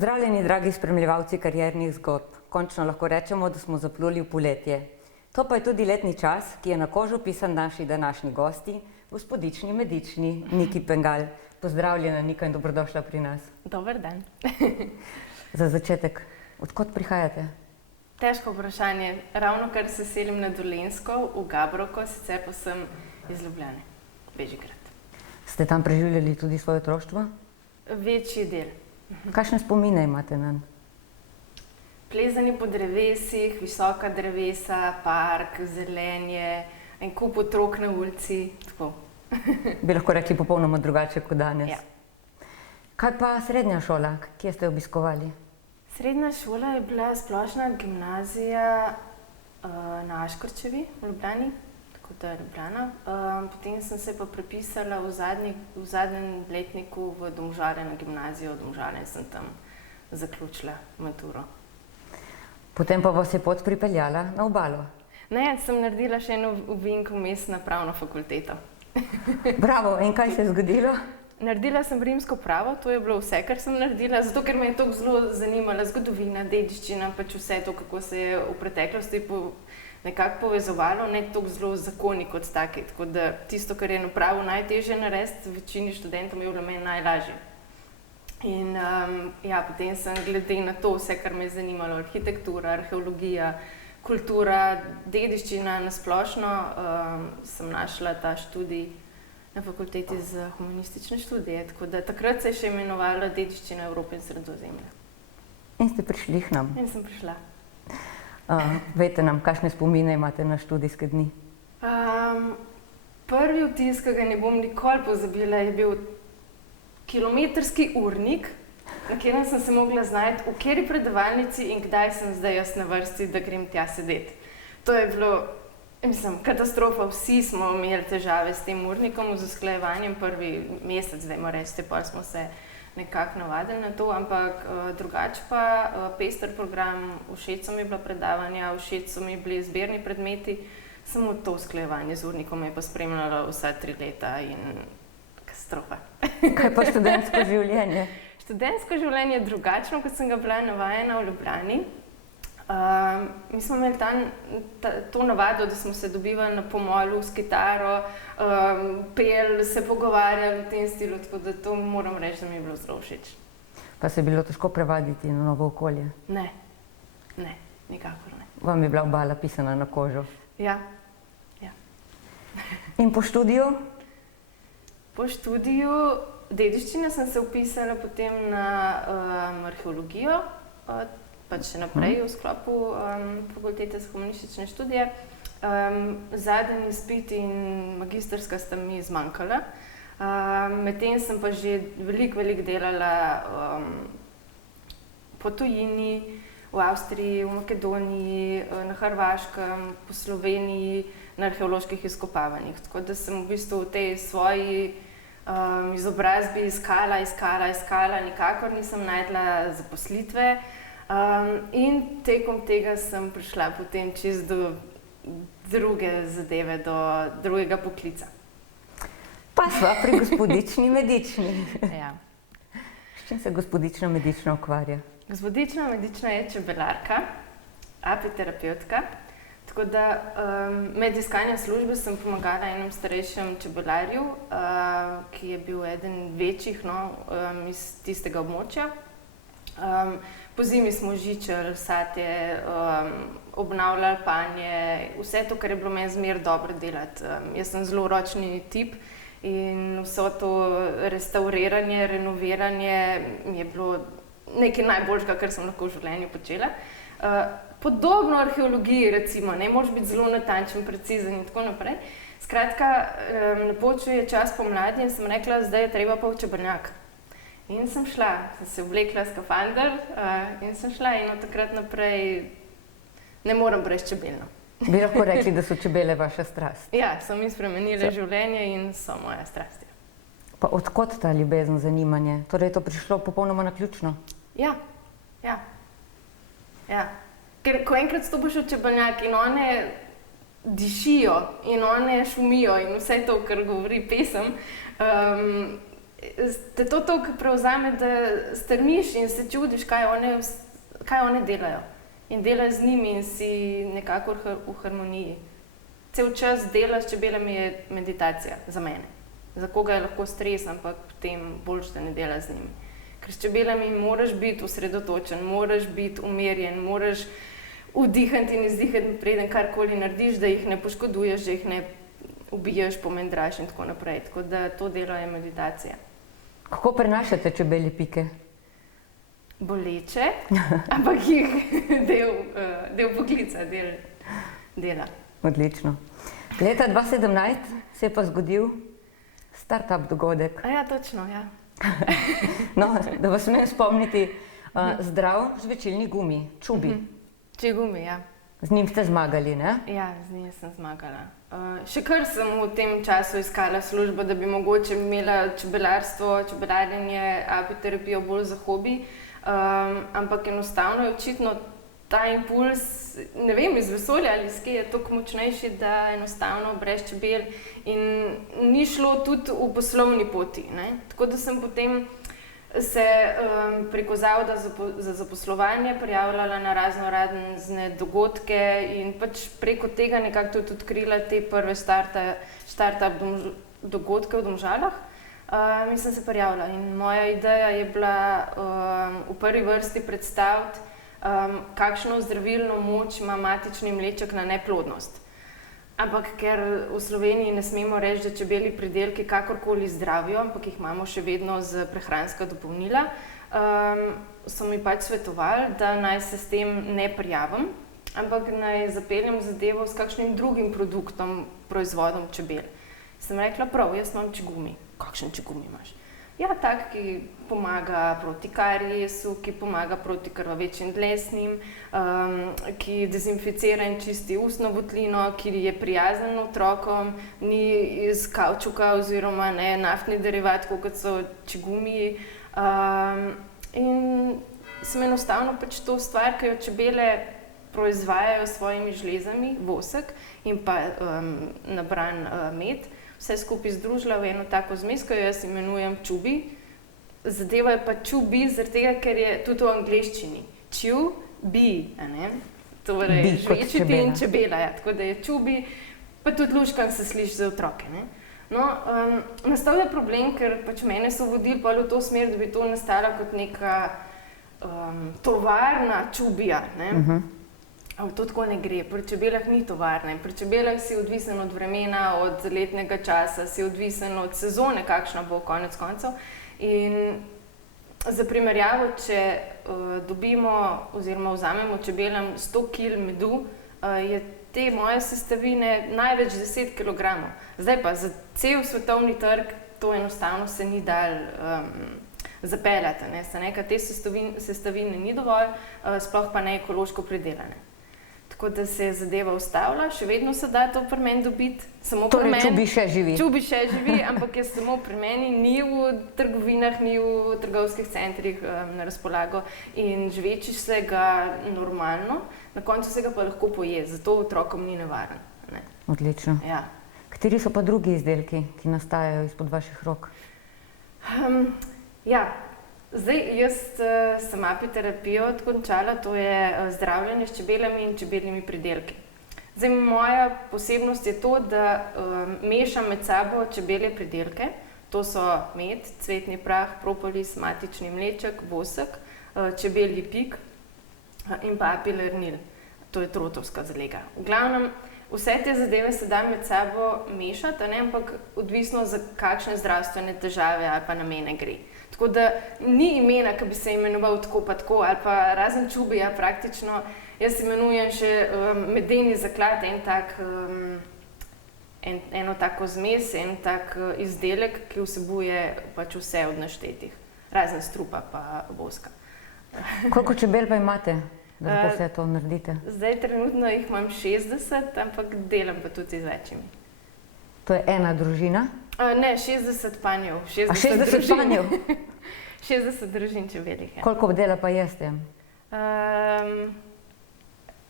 Pozdravljeni, dragi spremljevalci kariernih zgodb. Končno lahko rečemo, da smo zapluli v poletje. To pa je tudi letni čas, ki je na kožo pisan naši današnji gosti, gospodični Medični, Niki Pengal. Pozdravljena, Nika, in dobrodošla pri nas. Dober dan. Za začetek, od kod prihajate? Težko vprašanje. Ravnokar se selim na Dolenjsko, v Gabroko, sicer pa sem iz Ljubljane, Bežigrad. Ste tam preživljali tudi svoje otroštvo? Večji del. Kakšne spomine imate nanj? Plezanje po drevesih, visoka drevesa, park, zelenje, en kup otrok na ulici, tako. Bi lahko rekli popolnoma drugače kot danes. Ja. Kaj pa srednja šola, kje ste obiskovali? Srednja šola je bila splošna gimnazija na Aškerčevi v Ljubljani, tako da je Ljubljana. Potem sem se pa prepisala v zadnjem letniku v Domžale na gimnazijo. V Domžale sem tam zaključila maturo. Potem pa vas je pot pripeljala na obalo. Ne, sem naredila še eno ovink vmes na pravno fakulteto. Bravo, in kaj se je zgodilo? Naredila sem rimsko pravo, to je bilo vse, kar sem naredila, zato ker me je toliko zelo zanimala zgodovina, dediščina, pač vse to, kako se je v preteklosti nekako povezovalo, ne toliko zelo zakoni kot taki. Tako da tisto, kar je na pravu najtežje narediti, večini študentov je bilo meni najlažje. In potem sem glede na to vse, kar me je zanimalo, arhitektura, arheologija, kultura, dediščina na splošno, sem našla ta študij na fakulteti za humanistične študije, tako da takrat se je še imenovala dediščina Evrope in Sredozemlja. In ste prišli k nam? In sem prišla. Vejte nam, kakšne spomine imate na študijske dni? Prvi vtis, ki ga ne bom nikoli pozabila, je bil kilometrski urnik, na katerem sem se mogla znajti, v kateri predavalnici in kdaj sem zdaj jaz na vrsti, da grem tja sedeti. To je bilo, katastrofa. Vsi smo imeli težave s tem urnikom, z usklajevanjem prvi mesec, dajmo reči, pa smo se nekako navadili na to, ampak drugače pa pester program, všeč so mi bila predavanja, všeč so mi bili izbirni predmeti, samo to usklajevanje z urnikom me je pa spremljalo vsa 3 leta in katastrofa. Kaj pa študentsko življenje? Študentsko življenje je drugačno, kot sem ga bila navajena v Ljubljani. Mi smo imeli tam to navado, da smo se dobivali na pomolu s kitaro, peli, se pogovarjali v tem stilu, tako da to moram reči, da mi je bilo zelo všeč. Pa se je bilo težko prevaditi na novo okolje? Ne, nikakor ne. Vam je bila obala pisana na kožo? Ja. In po študiju? Po študiju dediščine sem se vpisala potem na arheologijo, pač še naprej v sklopu fakultete za humanistične študije. Zadnji izpit in magistrska sta mi zmanjkala. Medtem sem pa že veliko delala po tujini, v Avstriji, v Makedoniji, na Hrvaškem, po Sloveniji, na arheoloških izkopavanjih. Tako da sem v bistvu v tej svoji izobrazbi iskala, nikakor nisem našla zaposlitve. In tekom tega sem prišla potem čisto do druge zadeve, do drugega poklica. Pa sva pri gospodični Medični. Ja. S čim se gospodična Medična ukvarja? Gospodična Medična je čebelarka, apiterapeutka. Tako da med iskanjem službe sem pomagala enemu starejšemu čebelarju, ki je bil eden večjih iz tistega območja. Po zimi smo žičali vsatje, obnavljali panje, vse to, kar je bilo meni zmeraj dobro delati. Jaz sem zelo ročni tip in vse to restavriranje, renoviranje mi je bilo nekaj najboljšega, kar sem lahko v življenju počela. Podobno arheologiji, recimo, ne moraš biti zelo natančen, precizen in tako naprej. Skratka, na Poču je čas pomladi in sem rekla, zdaj je treba pa v čebelnjak. In sem šla, sem se oblekla skafander in sem šla in od takrat naprej ne morem brez čebel. Bi lahko rekli, da so čebele vaša strast? Ja, so mi spremenile življenje in so moja strast. Pa od kod ta ljubezen, zanimanje? Torej je to prišlo popolnoma naključno? Ja. Ker ko enkrat stopiš v čebelnjak in one dišijo in one šumijo in vse to, kar govori pesem, te to toliko prevzame, da strmiš in se čudiš, kaj one delajo. In delaš z njimi in si nekako v harmoniji. Cel čas delaš s čebelami je meditacija za mene. Za koga je lahko stres, ampak potem boljš, da ne delaš z njimi. Ker s čebelami moraš biti osredotočen, moraš biti umirjen, moraš vdihati in izdihati, preden karkoli narediš, da jih ne poškoduješ, da jih ne ubiješ, pomendraš in tako naprej. Tako da to delo je meditacija. Kako prenašate čebelje pike? Boleče, ampak jih del poklica, del dela. Odlično. Leta 2017 se je pa zgodil startup dogodek. Ja, točno, ja. No, da vas smem spomniti, zdrav žvečilni gumi, Čubi. Čigumi, ja. Z njim ste zmagali, ne? Ja, z njim sem zmagala. Še kar sem v tem času iskala službo, da bi mogoče imela čebelarstvo, čebelarjenje, apiterapijo bolj za hobi, ampak enostavno je očitno ta impuls, ne vem, iz vesolja ali iz kje je toliko močnejši, da enostavno brez čebel in ni šlo tudi v poslovni poti, ne? Tako da sem potem se preko Zavoda za zaposlovanje prijavljala na raznorazne dogodke in pač preko tega nekako tudi odkrila te prve startup dogodke v Domžalah. In sem se prijavila in moja ideja je bila v prvi vrsti predstaviti, kakšno zdravilno moč ima matični mleček na neplodnost. Ampak ker v Sloveniji ne smemo reči, da čebelji pridelki kakorkoli zdravijo, ampak jih imamo še vedno z prehranska dopolnila, so mi pač svetovali, da naj se s tem ne prijavim, ampak naj zapeljem zadevo s kakšnim drugim produktom, proizvodom čebel. Sem rekla, prav, jaz imam čigumi. Kakšen čigumi imaš? Ja, tak, ki pomaga proti kariesu, ki pomaga proti krvavečim dlesnim, ki dezinficira in čisti ustno votlino, ki je prijazen otrokom, ni iz kavčuka oziroma ne naftni derivat, kot so čigumi. In sem enostavno pač to stvar, ki jo čebele proizvajajo s svojimi žlezami, vosek in pa nabran med, vse skupaj združila v eno tako zmes, ki jo jaz imenujem čubi. Zadeva je pa čubi, zaradi tega, ker je tudi v angleščini. Čubi, a ne? Torej, žvečiti in čebela, ja. Tako da je čubi, pa tudi luškan se sliši za otroke, ne? No, nastal je problem, ker pač mene so vodili pa v to smer, da bi to nastala kot neka tovarna čubija, ne? Ampak to tako ne gre. Pri čebelah ni tovarne. Pri čebelah si odvisen od vremena, od letnega časa, si odvisen od sezone, kakšna bo konec koncev. In za primerjavo, če dobimo oziroma vzamemo čebelam 100 kg medu, je te moje sestavine največ 10 kg. Zdaj pa za cel svetovni trg to enostavno se ni dal zapeljati, ne? Se nekaj te sestavine ni dovolj, sploh pa ne ekološko pridelane. Tako da se je zadeva ustavila, še vedno se da to pri meni dobiti. Torej, čubi še živi. Čubi še živi, ampak je samo pri meni, ni v trgovinah, ni v trgovskih centrih na razpolago in žveči se ga normalno, na koncu se ga pa lahko poje, zato otrokom ni nevaren. Ne? Odlično. Ja. Kateri so pa drugi izdelki, ki nastajajo izpod vaših rok? Zdaj, jaz sem apiterapijo končala, to je zdravljenje s čebelami in čebeljimi pridelki. Zdaj, moja posebnost je to, da mešam med sabo čebelje pridelke. To so med, cvetni prah, propolis, matični mleček, vosek, čebelji pik in pa apilernil. To je trotovska zalega. V glavnem, vse te zadeve se da med sabo mešati, ampak odvisno za kakšne zdravstvene težave ali pa namene gre. Tako da ni imena, ki bi se imenoval tako pa tako, ali pa razen čubija praktično. Jaz imenujem še medeni zaklad, eno tako zmes, en tak izdelek, ki vsebuje pač vse od naštetih, razen strupa pa voska. Koliko čebel pa imate, da lahko vse to naredite? Zdaj trenutno jih imam 60, ampak delam pa tudi z večjimi. To je ena družina? Ne, 60 panjev. 60 panjev? 60 družin čebeljih, ja. Koliko dela pa je s tem?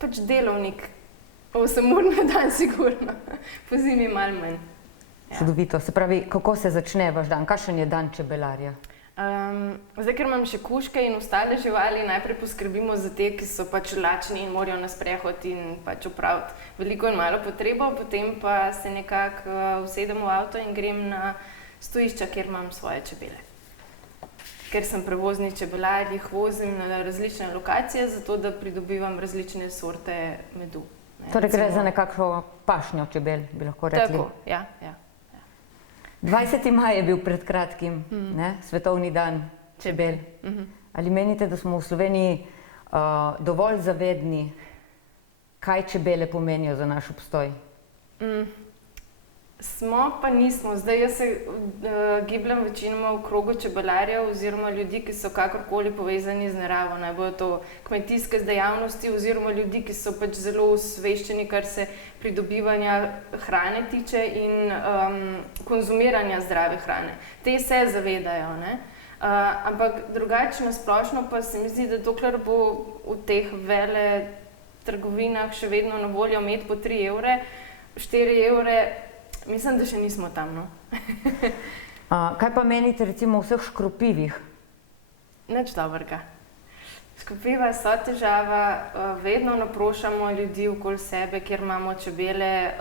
Pač delovnik, 8 ur na dan sigurno, po zimi malo manj. Čudovito. Se pravi, kako se začne vaš dan? Kakšen je dan čebelarja? Zdaj, ker imam še kužke in ostale živali, najprej poskrbimo za te, ki so pač lačni in morajo na sprehod in pač opraviti veliko in malo potrebo, potem pa se nekako usedem v avto in grem na stojišča, kjer imam svoje čebele. Ker sem prevozni čebelar, jih vozim na različne lokacije, zato da pridobivam različne sorte medu. Torej gre za nekakšno pašnjo čebel, bi lahko rekli. Tako, ja. 20. maj je bil pred kratkim, svetovni dan čebel. Ali menite, da smo v Sloveniji dovolj zavedni, kaj čebele pomenijo za naš obstoj? Smo pa nismo. Zdaj jaz se gibljem večinoma v krogu čebelarjev oziroma ljudi, ki so kakorkoli povezani z naravo. Naj bodo to kmetijske dejavnosti oziroma ljudi, ki so pač zelo osveščeni, kar se pridobivanja hrane tiče in konzumiranja zdrave hrane. Te se zavedajo, ne? Ampak drugače na splošno pa se mi zdi, da dokler bo v teh vele trgovinah še vedno na voljo med po 3 evre, 4 evre, mislim, da še nismo tam, no. Kaj pa menite recimo o vseh škropivih? Nič dobrega. Škropiva so težava, vedno naprošamo ljudi okoli sebe, kjer imamo čebele,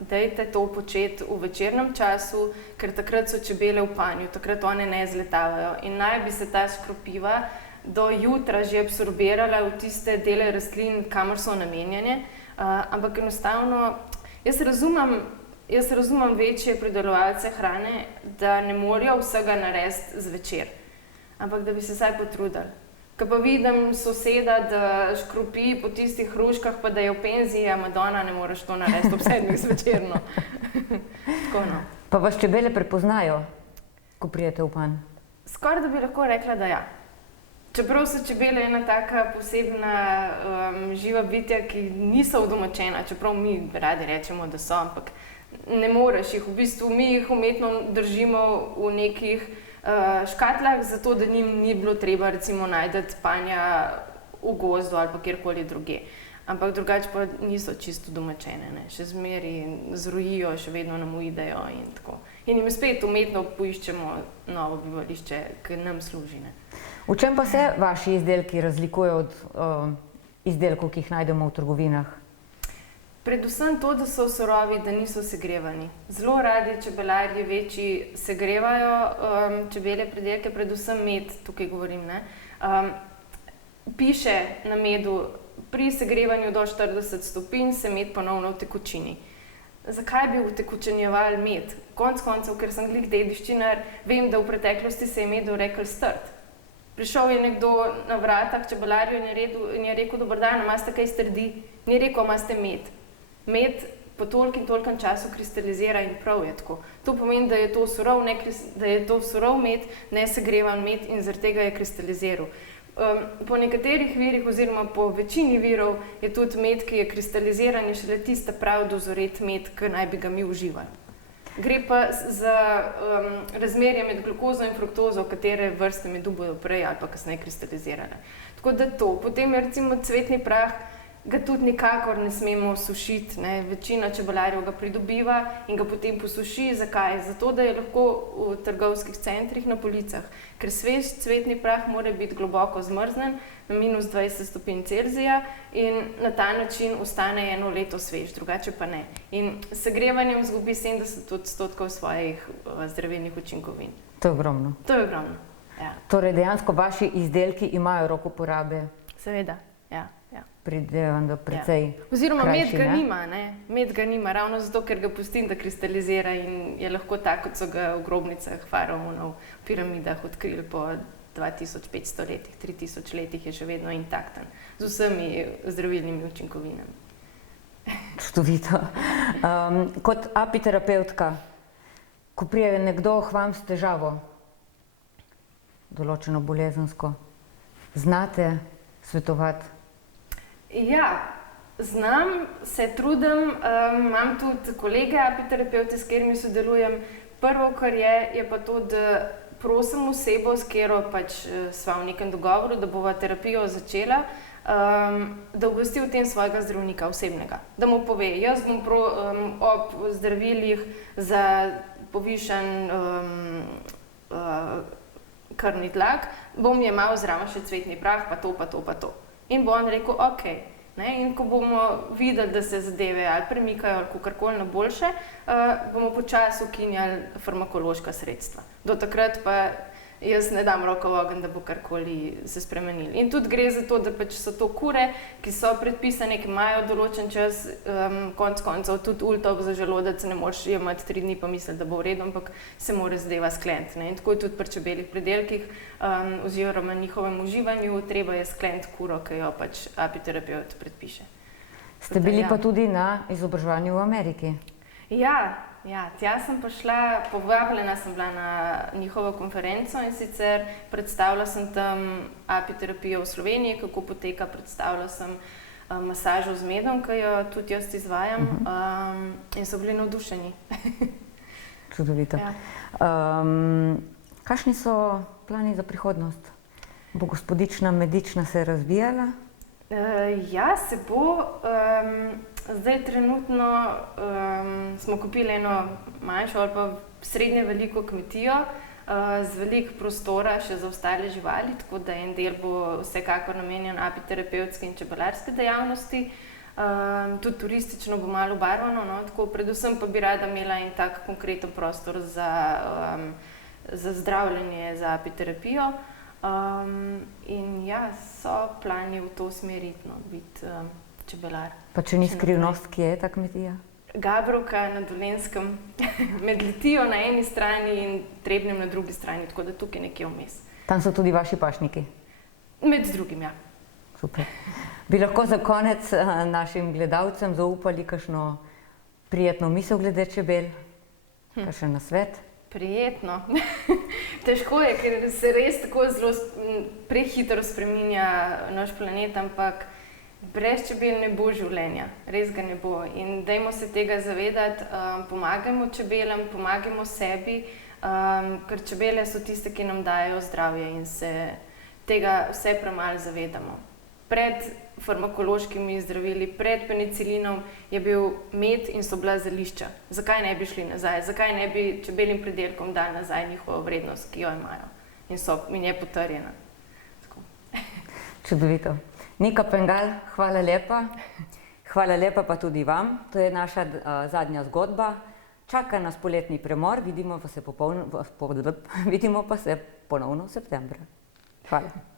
dajte to početi v večernem času, ker takrat so čebele v panju, takrat one ne zletavajo. In naj bi se ta škropiva do jutra že absorbirala v tiste dele rastlin, kamor so namenjene, ampak enostavno, jaz razumem večje pridelovalce hrane, da ne morejo vsega narediti zvečer, ampak da bi se vsaj potrudili. Ko pa vidim soseda, da škropi po tistih hruškah, pa da je v penziji, Madonna, ne moreš to narediti ob 7 zvečer, no. Tako, no. Pa vas čebele prepoznajo, ko pridete v panj? Skoraj da bi lahko rekla, da ja. Čeprav so čebele ena taka posebna živa bitja, ki niso udomačena, čeprav mi radi rečemo, da so, ampak ne moreš jih, v bistvu mi jih umetno držimo v nekih škatlah, zato da njim ni bilo treba recimo najti panja v gozdu ali pa kjerkoli druge. Ampak drugače pa niso čisto domačene, ne. Še zmeri zrojijo, še vedno nam uidejo in tako. In jim spet umetno poiščemo novo bivališče, ki nam služi, ne. V čem pa se vaši izdelki razlikujejo od izdelkov, ki jih najdemo v trgovinah? Predvsem to, da so surovi, da niso segrevani. Zelo radi čebelarji večji segrevajo čebelje pridelke, predvsem med, tukaj govorim, ne. Piše na medu, pri segrevanju do 40 stopinj se med ponovno v tekočini. Zakaj bi utekočinjevali med? Konec koncev, ker sem glih dediščinar, vem, da v preteklosti se je medu rekel strt. Prišel je nekdo na vrata k čebelarju in je rekel, dober dan, imate kaj strdi? Ni rekel, imate med. Med po tolikem času kristalizira in prav je tako. To pomeni, da je to surov med, nesegrevan med in zaradi tega je kristaliziral. Po nekaterih virih oziroma po večini virov je tudi med, ki je kristaliziran, je šele tista prav dozoret med, ki naj bi ga mi uživali. Gre pa za razmerje med glukozo in fruktozo, katere vrste medu bodo prej ali pa kasneje kristalizirane. Tako da to. Potem je recimo cvetni prah, ga tudi nikakor ne smemo sušiti, ne. Večina čebelarjev ga pridobiva in ga potem posuši. Zakaj? Zato, da je lahko v trgovskih centrih na policah. Ker svež cvetni prah mora biti globoko zmrznjen na minus 20 stopinj Celzija in na ta način ostane 1 leto svež, drugače pa ne. In s segrevanjem izgubi 70% svojih zdravilnih učinkovin. To je ogromno. To je ogromno, ja. Torej dejansko vaši izdelki imajo rok uporabe? Seveda, ja. Pridevam do precej oziroma krajši, med ga nima, ne. Med ga nima, ravno zato, ker ga pustim, da kristalizira in je lahko tak, kot so ga v grobnicah faraonov, v piramidah odkrili po 2500 letih, 3000 letih je še vedno intakten, z vsemi zdravilnimi učinkovinami. Čudovito. Kot apiterapevtka, ko pride nekdo k vam s težavo, določeno bolezensko, znate svetovati? Ja, znam, se trudim, imam tudi kolege apiterapevte, s katerimi sodelujem. Prvo, kar je pa to, da prosim osebo, s katero pač sva v nekem dogovoru, da bova terapijo začela, da obvesti o tem svojega zdravnika osebnega. Da mu pove, jaz bom ob zdravilih za povišen krvni tlak, bom jemal zraven še cvetni prah, pa to, pa to, pa to. In bo on rekel, ok. In ko bomo videli, da se zadeve ali premikajo ali kakorkoli na boljše, bomo počasi ukinjali farmakološka sredstva. Do takrat pa jaz ne dam roko v ogenj, da bo karkoli se spremenilo. In tudi gre za to, da pač so to kure, ki so predpisane, ki imajo določen čas, konec koncev tudi ultok za želodec, ne moreš jemati 3 dni pa misliti, da bo v redu, ampak se mora zadeva skleniti. In tako je tudi pri čebeljih pridelkih oziroma njihovem uživanju, treba je skleniti kuro, ki jo pač apiterapevt predpiše. Ste bili pa tudi na izobraževanju v Ameriki? Ja, tja sem prišla, povabljena sem bila na njihovo konferenco in sicer predstavila sem tam apiterapijo v Sloveniji, kako poteka, predstavila sem masažo z medom, ki jo tudi jaz izvajam in so bili navdušeni. Čudovito. Ja. Kakšni so plani za prihodnost? Bo gospodična medična se razvijala? Ja, se bo. Zdaj trenutno smo kupili eno manjšo ali pa srednje veliko kmetijo z veliko prostora še za ostale živali, tako da en del bo vsekakor namenjen apiterapevtski in čebelarski dejavnosti. Tudi turistično bo malo obarvano, tako predvsem pa bi rada imela en tak konkreten prostor za zdravljenje, za apiterapijo. In ja, so plani v to smeri biti čebelar. Pa če ni skrivnost, kje je ta kmetija? Gabrovka na Dolenjskem, med Litijo na eni strani in Trebnjem na drugi strani, tako da tukaj nekje vmes. Tam so tudi vaši pašniki? Med drugim, ja. Super. Bi lahko za konec našim gledalcem zaupali kakšno prijetno misel glede čebel? Kakšen nasvet? Prijetno. Težko je, ker se res tako zelo prehitro spreminja naš planet, ampak brez čebel ne bo življenja, res ga ne bo. In dajmo se tega zavedati, pomagajmo čebelam, pomagajmo sebi, ker čebele so tiste, ki nam dajo zdravje in se tega vse premalo zavedamo. Pred farmakološkimi zdravili, pred penicilinom je bil med in so bila zelišča. Zakaj ne bi šli nazaj? Zakaj ne bi čebeljim pridelkom dali nazaj njihovo vrednost, ki jo imajo? In je potrjena. Čudovito. Nika Pengal, hvala lepa. Hvala lepa pa tudi vam. To je naša zadnja zgodba. Čaka nas poletni premor, vidimo pa se ponovno septembra. Hvala.